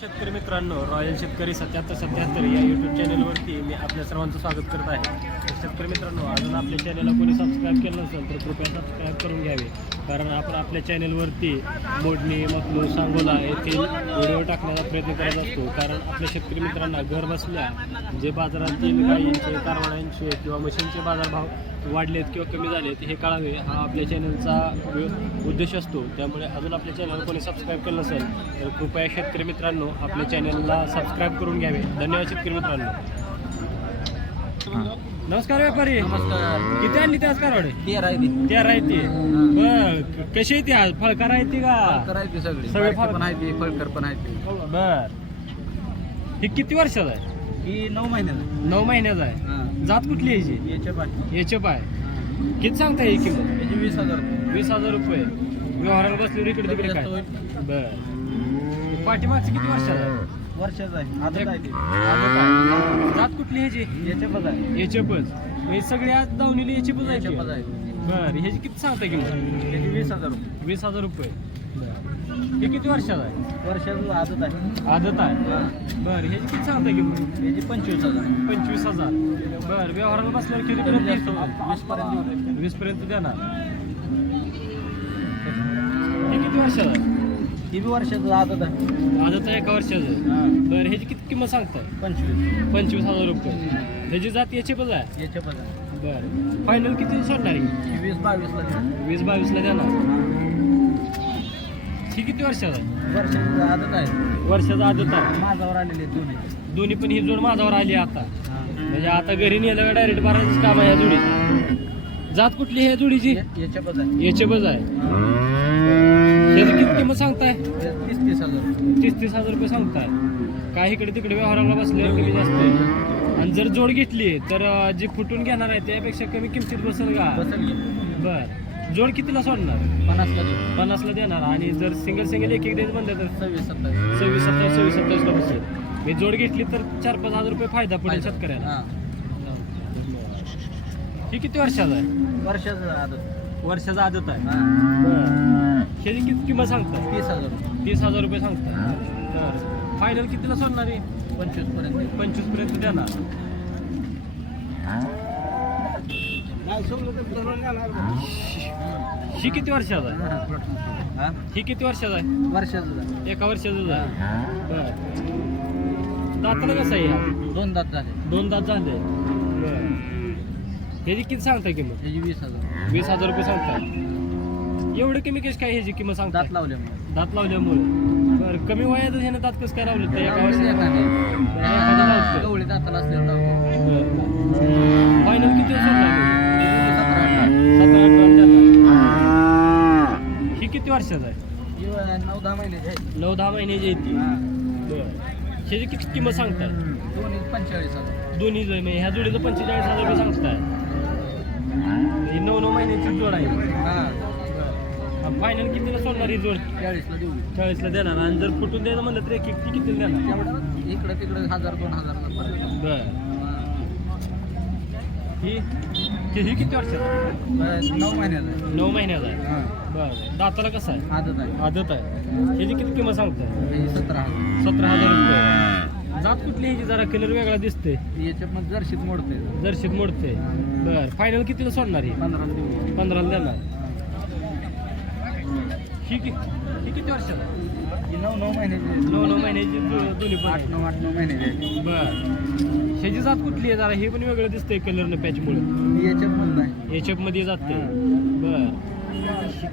शेतकरी मित्रांनो रॉयल शेतकरी सत्याहत्तर सत्याहत्तर या यूट्यूब चॅनलवरती मी आपल्या सर्वांचं स्वागत करत आहे. शेतकरी मित्रांनो अजून आपल्या चॅनलला कोणी सबस्क्राईब केलं नसेल तर कृपया सबस्क्राईब करून घ्यावे. कारण आपण आपल्या चॅनलवरती मोडणी मकलू सांगोला येथील व्हिडिओ टाकण्याचा प्रयत्न करत असतो. कारण आपल्या शेतकरी मित्रांना घर बसल्या जे बाजारातील गायींचे कारवाड्यांचे किंवा मशीनचे बाजारभाव वाढलेत किंवा कमी झालेत हे कळावे. हा आपल्या चॅनलचा उद्देश असतो. त्यामुळे अजून आपल्या चॅनल कोणी सबस्क्राईब केलं नसेल तर कृपया शेतकरी मित्रांनो आपल्या चॅनलला सबस्क्राईब करून घ्यावे. धन्यवाद शेतकरी मित्रांनो. नमस्कार व्यापारी. नमस्कार. किती आणली त्याच कारवाडे? तेरा आहे ती. त्या राहते बर. कशी आहे ती आज? फळकार आहे ती का? करायची सगळी. फार- पण आहे ती फळकर पण आहे ती. बर. ही किती वर्षाचा आहे? ही नऊ महिन्यात नऊ महिन्याचा आहे. जात कुठली आहे याची? याच्या याचे पाय. किती सांगता ही किंमत? याची वीस हजार. वीस हजार रुपये. व्यवहाराला बसले इकडे तिकडे काय. बर. पाठीमागची किती वर्षाचा आहे? वर्षाचा आहे. आदत आहे ती. आहे. जात कुठली ह्याची याच्या पण आहे. याचे पच हे सगळे आज दावणीला याची आहे याच्या? पण आहे. बर. ह्याची किती सांगता किंमत? वीस हजार रुपये. वीस हजार रुपये. हे किती वर्षाचा आहे? वर्षाचं आदत आहे. आदत आहे? हा. बर ह्याची किती सांगता किंमत? याची पंचवीस हजार. पंचवीस हजार. बर व्यवहाराला बसल्यावर किती कमी पर्यंत जास्त होईल. वीस पर्यंत. वीस पर्यंत देणार. हे किती वर्षाचा आहे? ही बी वर्षाचं आदत आहे. आदत आहे एका वर्षाचं? हा. बरं ह्याची किती किंमत सांगताय? पंचवीस. पंचवीस हजार रुपये. ह्याची जात याची पण आहे याच्या पण आहे बरं. फायनल किती सोडणार ही ही वीस बावीसला. वीस बावीसला देणार. ही किती वर्षाचा आहे? वर्षाचं आदत आहे. वर्षाचा आदत आहे. माझावर आलेले दोन्ही. दोन्ही पण ही जोड माझ्यावर आली आता. म्हणजे आता घरी नेलं डायरेक्ट भरायचंच काम आहे या जोडीचं? जात कुठली आहे या जोडीची? या- याच्या याचे बज आहे. त्याची किती किंमत सांगताय? तीस तीस हजार. रुपये. तीस तीस हजार रुपये सांगताय. काय इकडे तिकडे व्यवहाराला बसले कमी जास्त? आहे. आणि जर जोड घेतली तर अं, जी फुटून घेणार आहे त्यापेक्षा कमी किमतीत बसेल का? बसेल की? बर. जोड कितीला सोडणार? पन्नासला देऊ. पन्नासला देणार. आणि जर सिंगल सिंगल एक एक द्यायचं म्हणलं तर सव्वीस सत्तावीस. सव्वीस सत्तावीस सव्वीस सत्तावीसला बसेल मी जोड घेतली तर चार पाच हजार रुपये फायदा पडेल फायदा. शेतकऱ्याला. हा. ही किती वर्षाचा आहे? वर्षाचं आदत. वर्षाचा आदत आहे. हा. किती किंमत सांगताय तीस हजार रुपये. तीस हजार रुपये सांगताय तर फायनल कितीला सोडणार आहे पंचवीसपर्यंत. पंचवीसपर्यंत देणार. ही किती वर्षाचा आहे? हा? ही? किती वर्षाचा आहे? वर्षाचं. एका वर्षाचं आहे? बर. दाताला कसं आहे हा दोन दात झाले. दोन दात झाले. ह्याची किती सांगताय किंमत? त्याची वीस हजार. वीस हजार रुपये सांगताय. एवढं कमी कशी काय ह्याची किंमत सांगताय? दात लावल्यामुळे. दात लावल्यामुळे. बरं कमी वयातच ह्यानं दात कसं काय लावलं? एका वर्षात. एखादी एखादं लावतं गवळी दाताला लावतो. फायनल किती सतरा अठरा सतरा अठरा देणार ही किती वर्षाचा आहे? नऊ दहा महिन्याची आहे नऊ दहा महिन्याची येते हा. ह्याची किती किंमत सांगताय? दोन्ही पंचेचाळीस हजार. दोन्ही ह्या जोडीचं पंचेचाळीस हजार रुपये सांगताय. ही नऊ नऊ महिन्याची जोड आहे. हा. फायनल कितीला सोडणार ही जोड? चाळीसला देऊ. चाळीसला देणार. आणि जर फुटून द्यायचं म्हणलं तर एक एक किती देणार? इकडं तिकडं हजार दोन हजार बरं. ही ही ही किती वर्षाचा? नऊ महिन्याचा. नऊ महिन्याचा आहे. बरं. दाताला कसं आहे? आदत आहे. आदत आहे. ह्याची किती किंमत सांगताय? सतरा हजार. सतरा हजार रुपये. जात कुठली ह्याची? जरा कलर वेगळा दिसते याच्यात जर्शीत मोडते जर्शीत मोडते बर. फायनल कितीला सोडणार ही? पंधरा पंधराला देणार. ही. कि ही किती वर्षाला ही नऊ नऊ महिन्याची नऊ नऊ महिन्याची दो- दोन्ही पण आठ आहे. नऊ आठ नऊ महिन्याची बर. ह्याची जात कुठली आहे? जरा हे पण वेगळं दिसतंय कलरनं पॅचमुळे याच्यात पण नाही. एचएफमध्ये जाते. बर.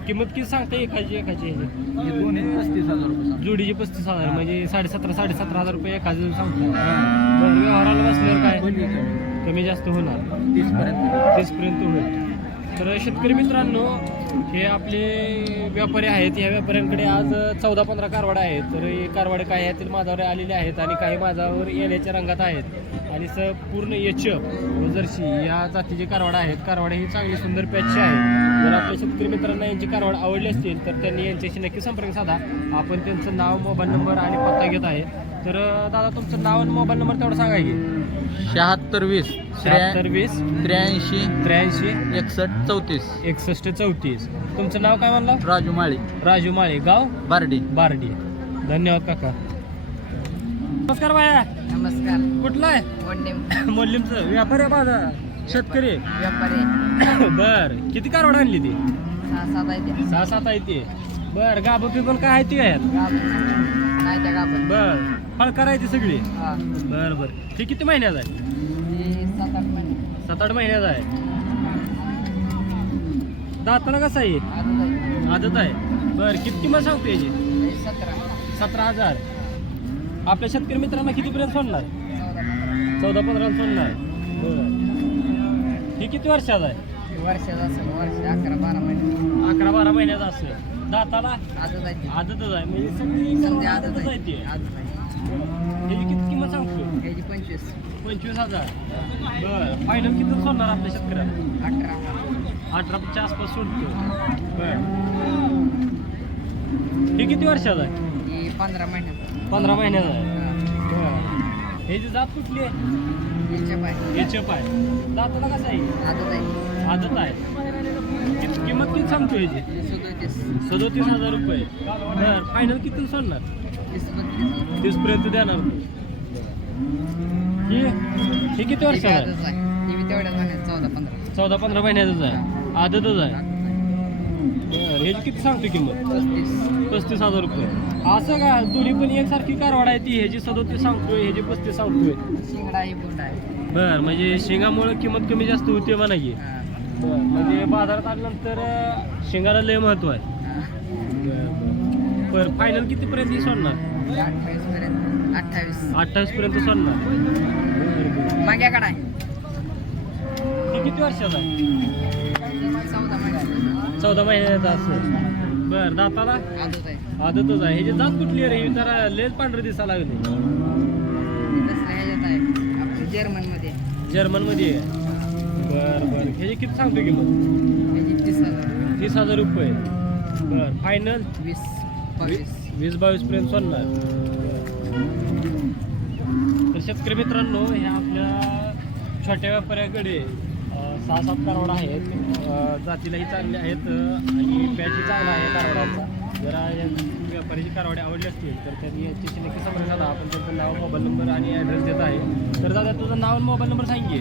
किंमत किती सांगता एकाची एकाची ह्याची? हे दोन्ही पस्तीस हजार रुपये सांग. जोडीची पस्तीस हजार म्हणजे साडेसतरा साडेसतरा हजार रुपये एखादं सांगता बरं व्यवहाराला बसल्यावर काय? कमी. कमी जास्त होणार. तीस पर्यंत तीसपर्यंत होईल. तर शेतकरी मित्रांनो हे आपले व्यापारी आहेत. या व्यापाऱ्यांकडे आज चौदा पंधरा कारवाडे आहेत. तर हे कारवाडे काही यातील माझावर आलेले आहेत आणि काही माझावर येण्याच्या रंगात आहेत. आणि स पूर्ण यच जर्शी या जातीचे कारवाड आहेत. कारवाडे ही चांगली सुंदर पॅचचे आहे जर आपल्या शेतकरी मित्रांना यांची कारवाड आवडली असतील तर त्यांनी यांच्याशी नक्की संपर्क साधा. आपण त्यांचं नाव मोबाईल नंबर आणि पत्ता घेत आहे. तर दादा तुमचं नाव आणि मोबाईल नंबर तेवढं सांगा की. शहात्तर वीस शहात्तर वीस त्र्याऐंशी त्र्याऐंशी एकसष्ट चौतीस. एकसष्ट चौतीस. तुमचं नाव काय म्हणलं? राजू माळी. राजू माळे. गाव? बारडी. बारडी. धन्यवाद काका. नमस्कार बाया. नमस्कार. कुठला आहे? वडील मोल्लीमचं व्यापारी आहे माझा. शेतकरी व्यापारी बर. किती कारवड आणली ती? सहा सात आहे त्या सहा सात आहे ती. बर. गाबं पिबन काय आहे ती काय गाब नाही त्या बर. फळ करायची सगळी? हा. बर बर. ती किती महिन्यात आहे? ती सात आठ महिने. सात आठ महिन्यात आहे. दाताला कसं आहे? आजच आहे. आहे. बर किती किंमत सांगतो याची? सतरा. सतरा हजार. आपल्या शेतकरी मित्रांना कितीपर्यंत सोडणार? चौदा पंधरा चौदा पंधरा सोडणार. बर. ही किती वर्षात आहे? वर्षाचा असेल वर्ष अकरा बारा महिने. अकरा बारा महिन्याचा असं दाताला? आजच आहे. ती. आदतच आहे. म्हणजे सगळी आजच आदतच आहे. आहे ती. आजच आहे. ह्याची किती किंमत सांगतो पंचवीस. पंचवीस हजार. बर. फायनल किती सोडणार आपल्या शेतकऱ्याला? अठरा. अठराच्या आसपास सोडतो बर. हे किती वर्षाचा आहे? ही पंधरा महिन्याचा. पंधरा महिन्याचा आहे. हा. ह्याची जात कुठली आहे? हिच्या पाय. एचएफ आहे दाताला कसं आहे? आजच आहे. आदत आहे. किती किंमत किती सांगतो ह्याची ही सदोतीस. सदोतीस हजार रुपये. बर फायनल किती सोडणार? तीस बत्तीस. तीस पर्यंत देणार तू. ही ही किती बी वर्षाचा आहे? आजच आहे. बी तेवढ्याच महिन्यात चौदा पंधरा. चौदा पंधरा महिन्याचाच आहे. आदतच आहे. बर ह्याची किती सांगतो किंमत? पस्तीस. पस्तीस हजार रुपये. असं का? दोन्ही पण एकसारखी कारवाड आहे ती. ह्याची सदोतीस सांगतोय ह्याची पस्तीस सांगतोय. शिंगडा ही आहे. बर म्हणजे शेंगामुळे किंमत कमी जास्त होते म्हणा की. हा. म्हणजे बाजारात आल्यानंतर शेंगाला लय महत्त्व आहे. हा. बर फायनल कितीपर्यंत ही सोडणार? ही अठ्ठावीस पर्यंत अठ्ठावीस अठ्ठावीस पर्यंत सोडणार. माग्याकडे आहे ही किती वर्षाचा आहे? चौदा महिन्यात चौदा महिन्याचा असं बर दाताला? आहे आदतच आहे. ह्याची जात कुठली रे? ही जरा लेच पांढरे दिसा लागले. हे ह्याच्यात आहे. आपलं जर्मनमध्ये जर्मनमध्ये आहे. बर बर. ह्याची किती सांगतो किंमत ह्याची तीस हजार. रुपये. बर फायनल वीस बावीस. वीस बावीस पर्यंत सोडणार. तर शेतकरी मित्रांनो ह्या आपल्या छोट्या व्यापाऱ्याकडे सहा सात कारवड आहेत. जातीलाही चांगले आहेत आणि पॅचही चांगला आहे कारवडाचा. जर व्यापाऱ्याची कारवडे आवडली असतील तर त्यांनी यांच्याशी नक्की संपर्क साधा आपण त्यांचं नाव मोबाईल नंबर आणि ॲड्रेस देत आहे. तर दादा तुझं नाव आणि मोबाईल नंबर सांगे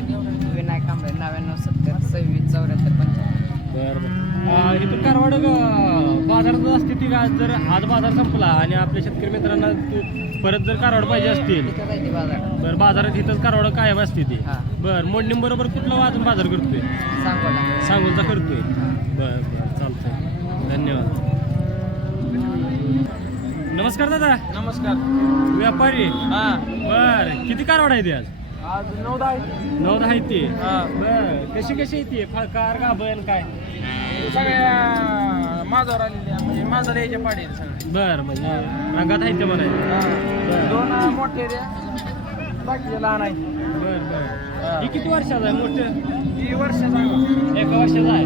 विनायक कांबळे नव्याण्णव सत्तर सव्वीस चौऱ्याहत्तर पंच्याण्णव. बरं इथून कारवाड ग- बाजारात असते ती का जर आज बाजार संपला आणि आपल्या शेतकरी मित्रांना परत जर कारवाड पाहिजे असतील बरं बाजारात इथंच कारवाड कायम असते ती. हा. बरं मोडणी बरोबर कुठला अजून बाजार करतोय? सांगोला. सांगोलचा करतोय. बरं बरं चालतंय. धन्यवाद. नमस्कार दादा. नमस्कार. व्यापारी. हा. बर किती कारवाड आहे ते आज? आज नऊ दहा नऊ दहा आहे ते. हा. बर कशी कशी येते फळकार गाभण काय? सगळ्या माझ्यावर आलेल्या म्हणजे माझा द्यायच्या पाडी आहेत बर म्हणजे रंगात आहे ते म्हणायचं. दोन मोठे द्या बाकीचे लहान आहे बर बर. ही. किती वर्षाचा आहे? मोठं? ती वर्षाचा एका वर्षाचा आहे.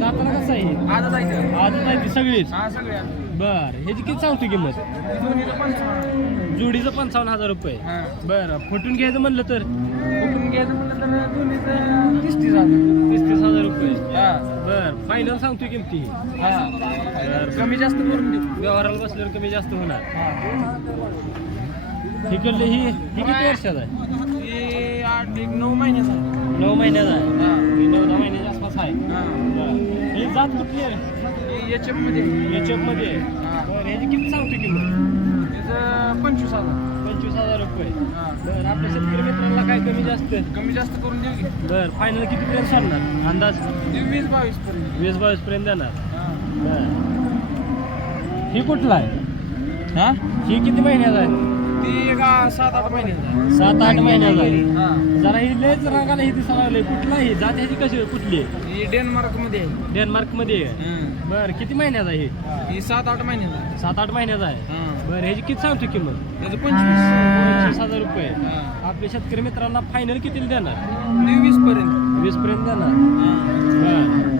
दाताला कसं आहे? आता जायचं आजच आहे ती सगळीच. हा सगळ्या बर ह्याची किती सांगतो किंमत? जोडीचं पंचावन्न हजार रुपये. बर फुटून घ्यायचं म्हणलं तर? कुठून घ्यायचं म्हणलं तर दोन्हीचं तीस तीस हजार. तीस तीस हजार रुपये. हा. बर फायनल सांगतो किमती? हा. बर कमी जास्त करून देऊ. व्यवहाराला बसल्यावर कमी जास्त होणार. हा. तिकडले ही ही किती वर्षाचा आहे? ती आठ एक नऊ महिन्याचा. नऊ महिन्याचा आहे. नऊ दहा महिन्याच्या आसपास आहे. बरं. ही जात कुठली आहे? ती याच्या मध्ये याच्यात मध्ये आहे हा. बरं ह्याची किती सांगतो किंमत त्याचं पंचवीस हजार. पंचवीस हजार रुपये. हा. बरं आपल्या शेतकरी मित्रांना काय कमी जास्त? कमी जास्त करून देऊ की. बरं फायनल कितीपर्यंत सोडणार अंदाज? वीस बावीस पर्यंत. वीस बावीस पर्यंत देणार. हा. बरं. ही कुठला आहे? हा? ही किती महिन्याचा आहे? ती सात आठ महिन्याचा आहे. सात आठ महिन्याचा आहे. हा. जरा ही लयच रंगाला ही दिसायला लागले. कुठला ही? जात ह्याची कशी? आहे? कुठली? आहे ही डेन्मार्कमध्ये आहे. हम्म. बरं किती महिन्याचा आहे ही? ही सात आठ महिन्याचा आहे. सात आठ महिन्याचा आहे? हा. बरं ह्याची किती सांगतो किंमत? त्याचं पंचवीस. पंचवीस हजार रुपये. हा. आपल्या शेतकरी मित्रांना फायनल किती देणार? ते वीस पर्यंत. वीस पर्यंत देणार? हा. बरं.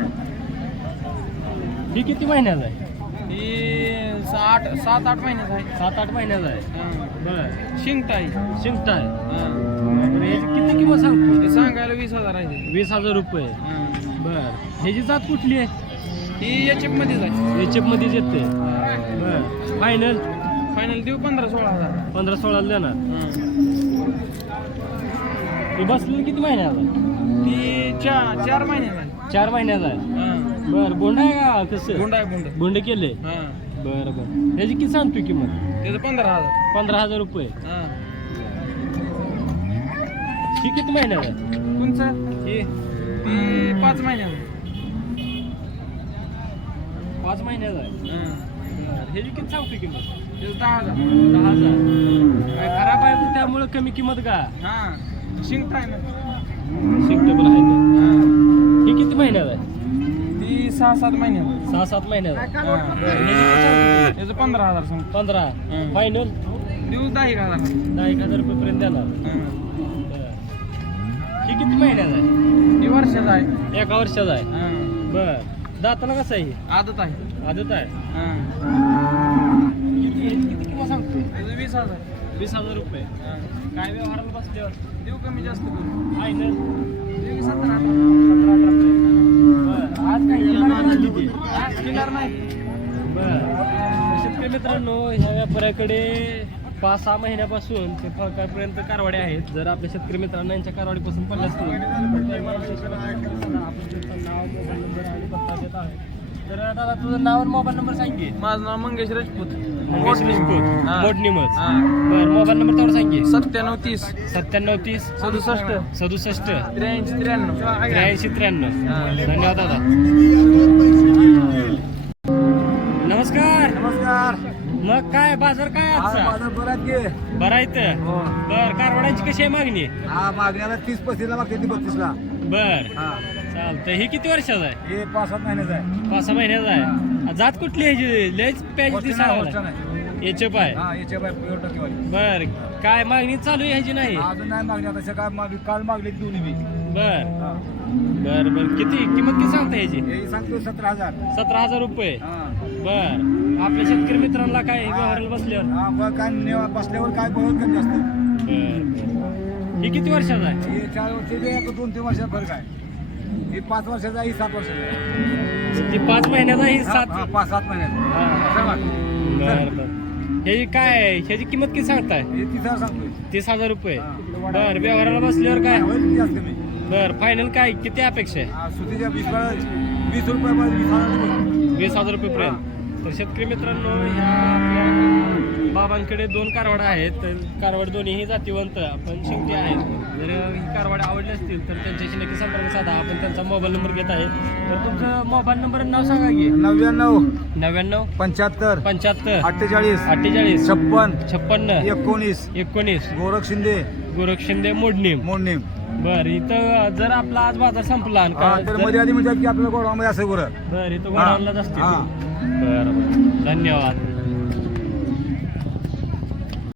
ही किती महिन्याचा आहे? ही सा- आठ सात आठ महिन्याचा आहे. सात आठ महिन्याचा आहे. हा. बरं. शिंगटा आहे. शिंगटा आहे. हा. बरं ह्याची किती किंमत सांगतो? ते सांगायला वीस हजार आहे. वीस हजार रुपये. हा. बरं. ह्याची जात कुठली आहे? ही याच्या मध्येच आहे. एच मध्येच येते. बरं फायनल फायनल देऊ पंधरा सोळा हजार. पंधरा सोळाला देणार. ती बसलेली किती महिन्याचा ती चार चार महिने झाले चार महिन्याचा आहे. बरं बोंड आहे का कसं? गुंड आहे गुंड बोंड केले? हा. बरं बरं. त्याची किती सांगतो किंमत? त्याचं पंधरा हजार. पंधरा हजार रुपये. हा. ही किती महिन्याचा आहे? ही ती पाच महिन्याला पाच महिन्याचा आहे हा. किती सांगतो किंमत दहा हजार दहा हजार काय खराब आहे तर त्यामुळे कमी किंमत का हा शिंक आहे ना सिक्टेबल आहे. हा. किती महिन्यात आहे ती सहा सात महिन्याला सहा सात महिन्यात आहे. हा. किती सांगतो? त्याचं पंधरा हजार सांग पंधरा हं. फायनल देऊ दहा एक हजार दहा एक हजार रुपयेपर्यंत देणार हा. बरं. ही किती महिन्यात आहे ती वर्षाचा आहे एका वर्षाचा आहे हा. बर दाताला कसं आहे? आदत आहे. आदत आहे? हा. सांगतो त्याचं वीस हजार. वीस हजार रुपये. हा. काय व्यवहाराला बसल्यावर? देऊ कमी जास्त करू. फायनल देऊ की सतरा हजार. सतरा अठरा रुपये. बरं. आज काय किल्लार नाही. किती? किल्लार नाही. बरं. शेतकरी मित्रांनो ह्या व्यापाऱ्याकडे पाच सहा महिन्यापासून ते फळकापर्यंत कारवाडे आहेत. जर आपल्या शेतकरी मित्रांना यांच्या कारवाडीपासून पडले असतील नाव मोबाईल नंबर आणि पत्ता देत आहे तर दादा तुझं नाव आणि मोबाईल नंबर सांग माझं नाव मंगेश राजपूत. मंगेश राजपूत. हा. मोडणीमच हा. बरं मोबाईल नंबर तेवढा सांग सत्त्याण्णव तीस. सत्त्याण्णव तीस. सदुसष्ट. सदुसष्ट. त्र्याऐंशी त्र्याण्णव. त्र्याऐंशी त्र्याण्णव. हा. धन्यवाद दादा. नमस्कार. नमस्कार. मग काय बाजार काय आजचा? माझा बराच घे बरं आहे तर बर कारवाड्याची कशी आहे मागणी? हा मागण्याला तीस पस्तीसला मागते ती बत्तीसला. बर. हा. चालतंय. ही किती वर्षाचा आहे? हे पाच सात महिन्याचा आहे. पाच सहा महिन्याचा आहे. जात कुठली ह्याची? लयच प्यायची आहे, आहे. याच्या पाय. हा याच्या बाय बर. काय मागणी चालू आहे ह्याची नाही? अजून नाही मागणी आता काय मागणी काल मागली दोन्ही बी. बर. हा. बर बर. किती? किंमत किती सांगता ह्याची? हे सांगतो सतरा हजार. सतरा हजार रुपये. हा. बर. आपल्या शेतकरी मित्रांना काय व्यवहाराला बसल्यावर? हा काय ने- बसल्यावर काय बहुत कमी असतं. ही किती वर्षाचा आहे? हे चार वर्ष एक दोन तीन वर्षाचा फरक आहे. हे पाच वर्षाचा ही सात वर्षाचा आहे. पाच महिन्याचा ही हा, सात? हा, पाच सात महिन्याचा. हा. चला. बर बर. ह्याची काय ह्याची किंमत किती सांगताय? हे तीस हजार सांगतोय. तीस हजार रुपये. हा. बर व्यवहाराला बसल्यावर काय? होईल किती असतं मी बर फायनल काय? किती अपेक्षा आहे? सुतीच्या वीस वेळा वीस रुपयामध्ये वीस हजार रुपये. वीस हजार रुपये पर्यंत तर शेतकरी मित्रांनो ह्या आपल्या बाबांकडे दोन कारवाडा आहेत. तर कारवाड दोन्हीही जातीवंत पण शेवटी आहेत. जर ही कारवाडे आवडले असतील तर त्यांच्याशी नक्की संपर्क साधा. आपण त्यांचा मोबाईल नंबर घेत आहे. तर तुमचं मोबाईल नंबर नाव सांगा की. नव्याण्णव. नव्याण्णव. पंच्याहत्तर. पंच्याहत्तर. अठ्ठेचाळीस. अठ्ठेचाळीस. छप्पन. छप्पन्न. एकोणीस. एकोणीस. गोरख शिंदे. गोरख शिंदे मोडणीम. मोडणीम. बर इथं जर आपला आज बाजार संपला आणि हा, का- तर मध्ये आधी म्हणतात की आपल्या गोडामध्ये असं गोरं बर इथं गोडाऊनलाच असते हा. बरं बरं. धन्यवाद.